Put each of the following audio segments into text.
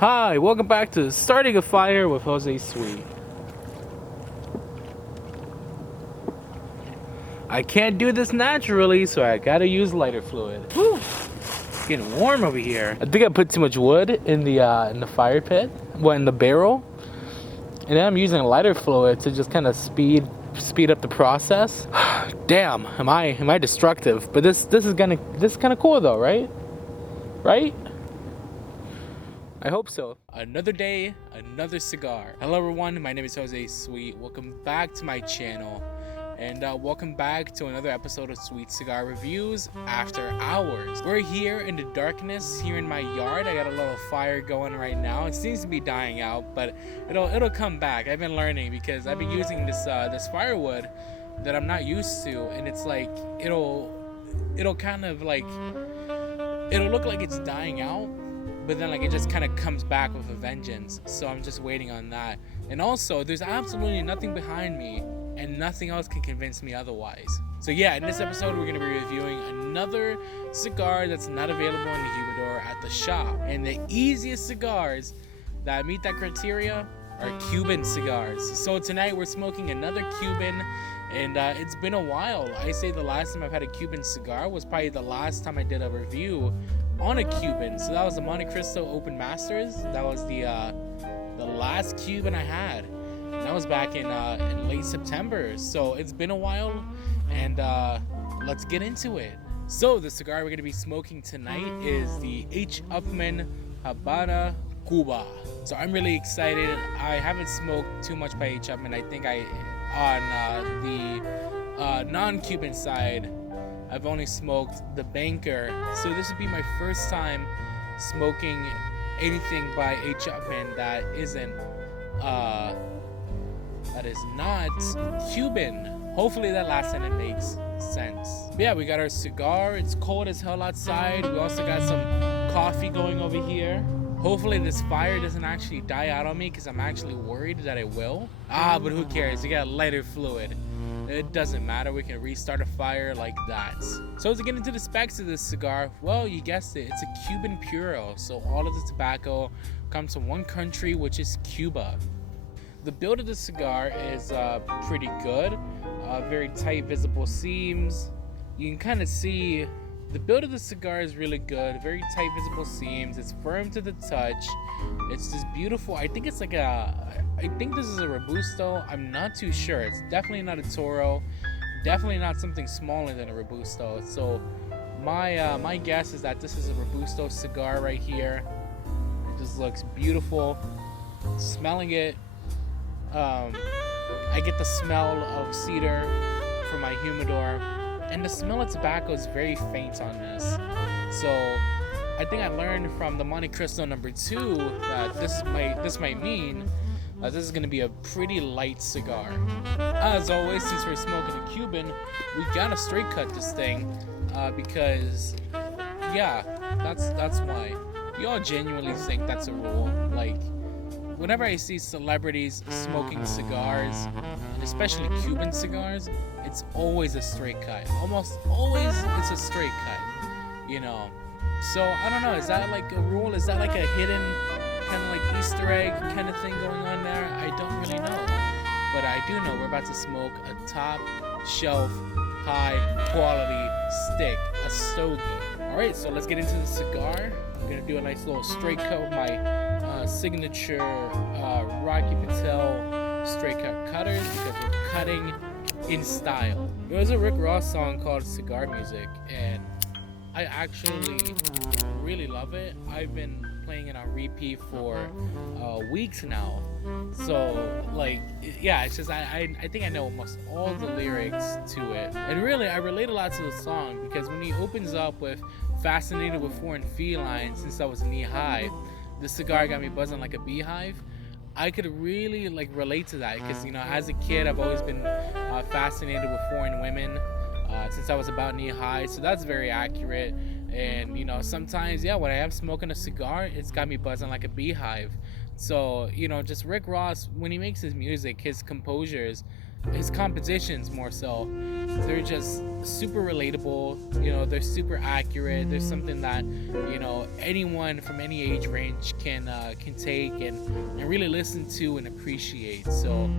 Hi, welcome back to Starting a Fire with Jose Sweet. I can't do this naturally, so I gotta use lighter fluid. Woo! It's getting warm over here. I think I put too much wood in the fire pit, in the barrel, and then I'm using lighter fluid to just kind of speed up the process. Damn, am I destructive? But this is kind of cool though, right? Right? I hope so. Another day, another cigar. Hello everyone, my name is Jose Sweet. Welcome back to my channel. And welcome back to another episode of Sweet Cigar Reviews After Hours. We're here in the darkness here in my yard. I got a little fire going right now. It seems to be dying out, but it'll come back. I've been learning because I've been using this firewood that I'm not used to, and it's like it'll kind of like it'll look like it's dying out, but then like it just kind of comes back with a vengeance. So I'm just waiting on that. And also, there's absolutely nothing behind me, and nothing else can convince me otherwise. So yeah, in this episode we're going to be reviewing another cigar that's not available in the humidor at the shop. And the easiest cigars that meet that criteria are Cuban cigars. So tonight we're smoking another Cuban, and it's been a while. I say the last time I've had a Cuban cigar was probably the last time I did a review on a Cuban. So that was the Monte Cristo Open Masters. That was the last Cuban I had. And that was back in late September. So it's been a while, and let's get into it. So the cigar we're going to be smoking tonight is the H. Upmann Habana, Cuba. So I'm really excited. I haven't smoked too much by H. Upmann. I think on the non-Cuban side, I've only smoked the Banker. So this would be my first time smoking anything by H. Upmann that is not Cuban. Hopefully that last sentence makes sense. But yeah, we got our cigar. It's cold as hell outside. We also got some coffee going over here. Hopefully this fire doesn't actually die out on me, because I'm actually worried that it will. But who cares? You got lighter fluid. It doesn't matter. We can restart a fire like that. So to get into the specs of this cigar, well, you guessed it. It's a Cuban Puro. So all of the tobacco comes from one country, which is Cuba. The build of the cigar is pretty good. Very tight visible seams. You can kind of see the build of the cigar is really good. Very tight visible seams. It's firm to the touch. It's just beautiful. I think it's like I think this is a Robusto. I'm not too sure. It's definitely not a Toro. Definitely not something smaller than a Robusto. So my guess is that this is a Robusto cigar right here. It just looks beautiful. Smelling it, I get the smell of cedar from my humidor, and the smell of tobacco is very faint on this. So I think I learned from the Monte Cristo number 2 that this might mean this is going to be a pretty light cigar. As always, since we're smoking a Cuban, we gotta straight cut this thing because yeah, that's why. We all genuinely think that's a rule. Like, whenever I see celebrities smoking cigars, and especially Cuban cigars, it's always a straight cut. Almost always it's a straight cut, you know. So I don't know, is that like a rule? Is that like a hidden kind of like Easter egg kind of thing going on there? I don't really know. But I do know we're about to smoke a top shelf, high quality stick, a stogie. Alright, so let's get into the cigar. I'm gonna do a nice little straight cut with my signature Rocky Patel straight cut cutters, because we're cutting in style. There's a Rick Ross song called Cigar Music, and I actually really love it. I've been playing it on repeat for weeks now. So like, yeah, it's just I think I know almost all the lyrics to it, and really I relate a lot to the song, because when he opens up with "Fascinated with Foreign Felines since I was knee high, the cigar got me buzzing like a beehive," I could really like relate to that, because you know, as a kid I've always been fascinated with foreign women since I was about knee high. So that's very accurate. And you know, sometimes, yeah, when I am smoking a cigar, it's got me buzzing like a beehive. So you know, just Rick Ross, when he makes his music, his composures, his compositions more so, they're just super relatable. You know, they're super accurate. There's something that, you know, anyone from any age range can take and really listen to and appreciate. So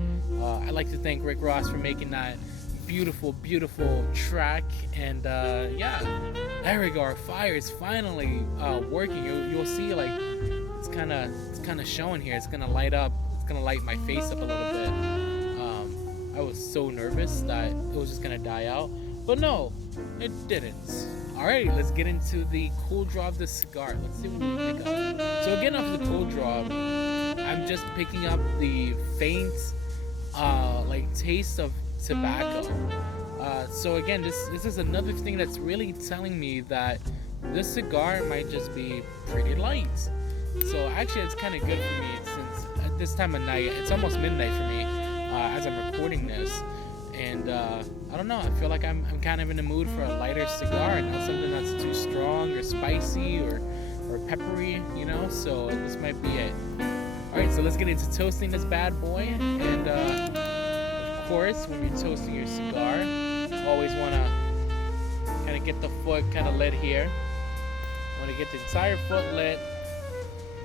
I'd like to thank Rick Ross for making that beautiful track. And yeah, there we go. Our fire is finally working. You'll see, like, it's kind of showing here. It's gonna light up. It's gonna light my face up a little bit. I was so nervous that it was just gonna die out, but no, it didn't. All right, let's get into the cool draw of the cigar. Let's see what we pick up. So again, off the cool draw, I'm just picking up the faint, like, taste of tobacco. So again, this is another thing that's really telling me that this cigar might just be pretty light. So actually, it's kind of good for me, since at this time of night, it's almost midnight for me as I'm recording this. And I don't know, I feel like I'm kind of in the mood for a lighter cigar, and not something that's too strong or spicy or peppery, you know. So this might be it. All right, so let's get into toasting this bad boy. And of course, when you're toasting your cigar, always want to kind of get the foot kind of lit here. Want to get the entire foot lit,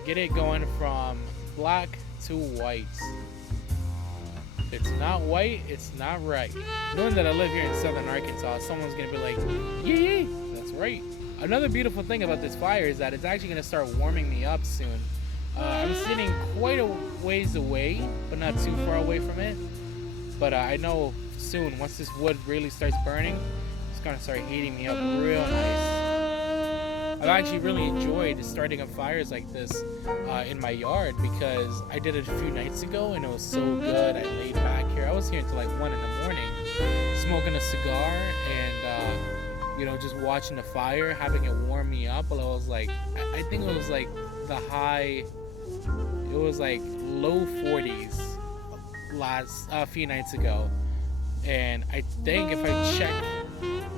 get it going from black to white. If it's not white, it's not right. Knowing that I live here in southern Arkansas, someone's gonna be like, yee, that's right. Another beautiful thing about this fire is that it's actually gonna start warming me up soon. I'm sitting quite a ways away, but not too far away from it. But I know soon, once this wood really starts burning, it's gonna start heating me up real nice. I've actually really enjoyed starting up fires like this in my yard, because I did it a few nights ago and it was so good. I laid back here. I was here until like 1 in the morning, smoking a cigar and you know, just watching the fire, having it warm me up. But I was like, I think it was like the high, it was like low 40s last a few nights ago, and I think if I check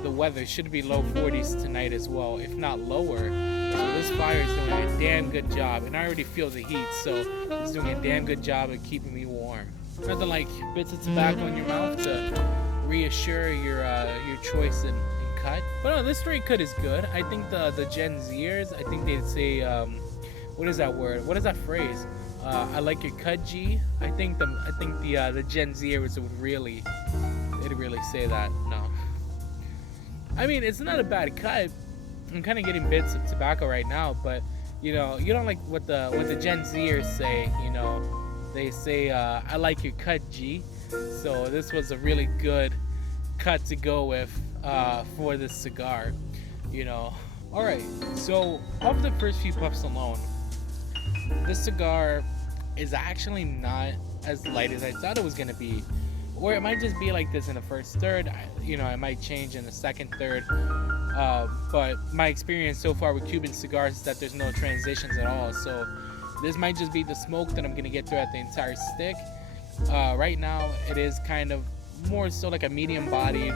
the weather, it should be low 40s tonight as well, if not lower. So this fire is doing a damn good job, and I already feel the heat, so it's doing a damn good job of keeping me warm. Nothing like bits of tobacco in your mouth to reassure your choice in cut. But no, this straight cut is good. I think the Gen Zers, I think they'd say, what is that word? What is that phrase? I like your cut, G. I think the Gen Zers would really, they'd really say that. No. I mean, it's not a bad cut. I'm kind of getting bits of tobacco right now, but you know, you don't like what the Gen Zers say. You know, they say, "I like your cut, G." So this was a really good cut to go with for this cigar. You know. All right. So off the first few puffs alone, this cigar is actually not as light as I thought it was gonna be. Or it might just be like this in the first third. You know, it might change in the second third. But my experience so far with Cuban cigars is that there's no transitions at all. So this might just be the smoke that I'm going to get throughout the entire stick. Right now, it is kind of more so like a medium bodied.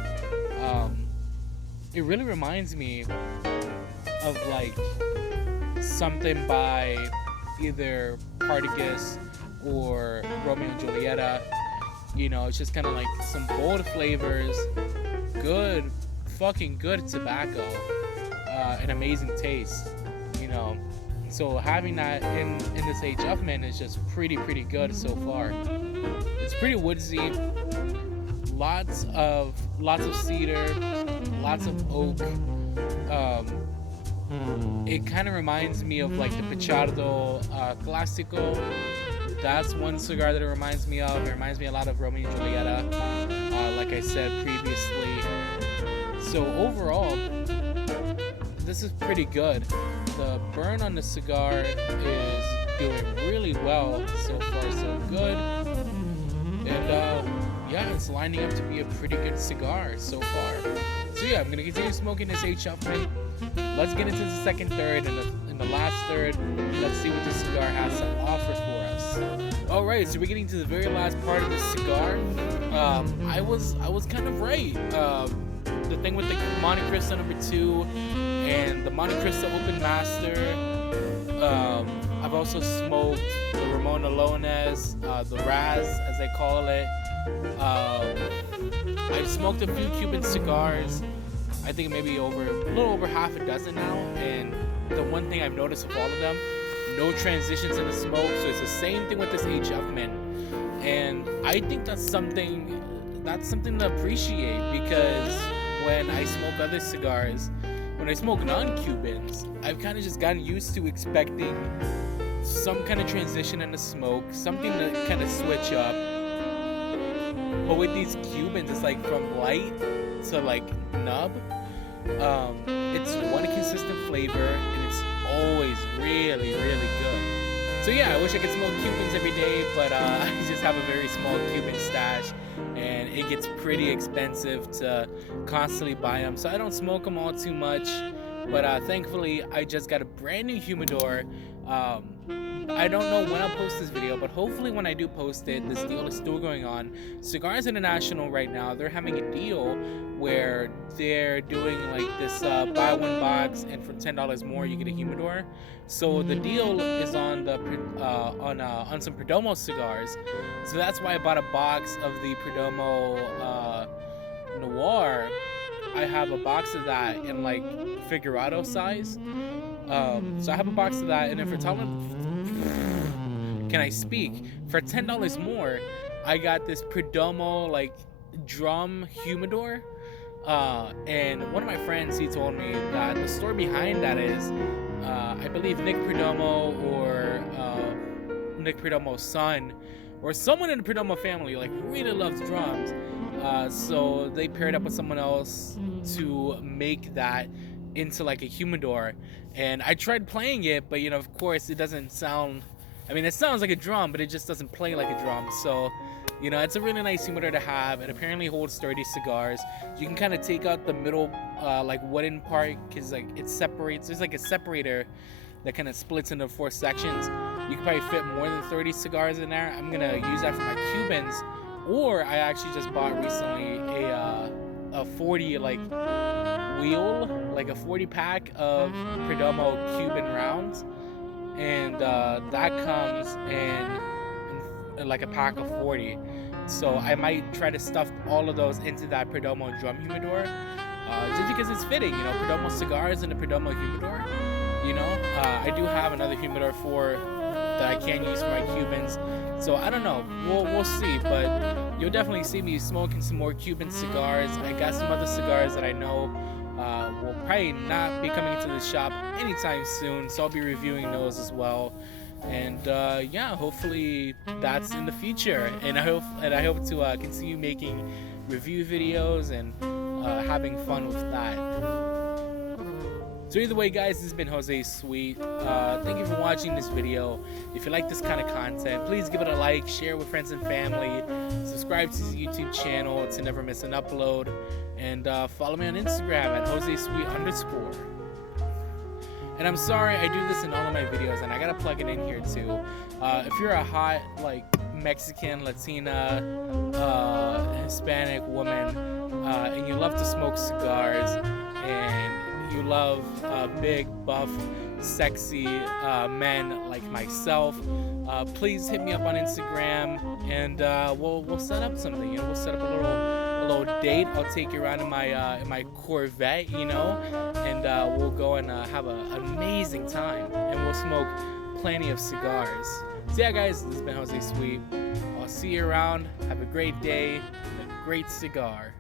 It really reminds me of like something by either Partagas or Romeo and Julieta. You know, it's just kind of like some bold flavors, good, fucking good tobacco, and amazing taste, you know. So having that in this Upmann is just pretty good so far. It's pretty woodsy, lots of cedar, lots of oak. It kind of reminds me of like the Pichardo Clásico. That's one cigar that it reminds me of. It reminds me a lot of Romeo and Julieta, like I said previously. So overall, this is pretty good. The burn on the cigar is doing really well. So far, so good. And yeah, it's lining up to be a pretty good cigar so far. So yeah, I'm gonna continue smoking this Upmann. Let's get into the second third and in the last third. Let's see what this cigar has to offer for us. All right, so we're getting to the very last part of this cigar. I was kind of right. the thing with the Monte Cristo number 2 and the Monte Cristo Open Master. I've also smoked the Ramon Alones, the Raz as I call it. I've smoked a few Cuban cigars. I think maybe a little over half a dozen now. And the one thing I've noticed with all of them, no transitions in the smoke. So it's the same thing with this H. Upmann. And I think that's something to appreciate, because when I smoke other cigars, when I smoke non-Cubans, I've kind of just gotten used to expecting some kind of transition in the smoke, something to kind of switch up. But with these Cubans, it's like from light to like nub. It's one consistent flavor, and it's always really, really good. So yeah, I wish I could smoke Cubans every day, but I just have a very small Cuban stash, and it gets pretty expensive to constantly buy them. So I don't smoke them all too much. But thankfully, I just got a brand new humidor. I don't know when I'll post this video, but hopefully when I do post it, this deal is still going on. Cigars International right now, they're having a deal where they're doing like this buy one box, and for $10 more you get a humidor. So the deal is on the on some Perdomo cigars. So that's why I bought a box of the Perdomo Noir. I have a box of that in like Figurado size. So I have a box of that, and then for can I speak? For $10 more, I got this Perdomo like drum humidor. And one of my friends, he told me that the story behind that is, I believe Nick Perdomo or Nick Perdomo's son, or someone in the Perdomo family, like really loves drums. So they paired up with someone else to make that into like a humidor. And I tried playing it, but you know, of course, it doesn't sound. I mean, it sounds like a drum, but it just doesn't play like a drum. So, you know, it's a really nice humidor to have. It apparently holds 30 cigars. You can kind of take out the middle, like wooden part, because like it separates. There's like a separator that kind of splits into 4 sections. You can probably fit more than 30 cigars in there. I'm gonna use that for my Cubans. Or I actually just bought recently a 40 like wheel, like a 40 pack of Perdomo Cuban rounds. And that comes in like a pack of 40. So I might try to stuff all of those into that Perdomo drum humidor, just because it's fitting, you know, Perdomo cigars and the Perdomo humidor. You know, I do have another humidor that I can use for my Cubans. So I don't know, we'll see, but you'll definitely see me smoking some more Cuban cigars. I got some other cigars that I know will probably not be coming into the shop anytime soon, so I'll be reviewing those as well. And yeah, hopefully that's in the future, and I hope to continue making review videos and having fun with that. So either way, guys, this has been Jose Sweet. Thank you for watching this video. If you like this kind of content, please give it a like, share with friends and family, subscribe to the YouTube channel to never miss an upload, and follow me on Instagram at JoseSweet_. And I'm sorry, I do this in all of my videos, and I gotta plug it in here too. If you're a hot like Mexican, Latina, Hispanic woman, and you love to smoke cigars, and you love big, buff, sexy men like myself, please hit me up on Instagram, and we'll set up something. You know, we'll set up a little date. I'll take you around in my Corvette, you know, and we'll go and have an amazing time, and we'll smoke plenty of cigars. So yeah, guys, this has been Jose Sweet. I'll see you around. Have a great day and a great cigar.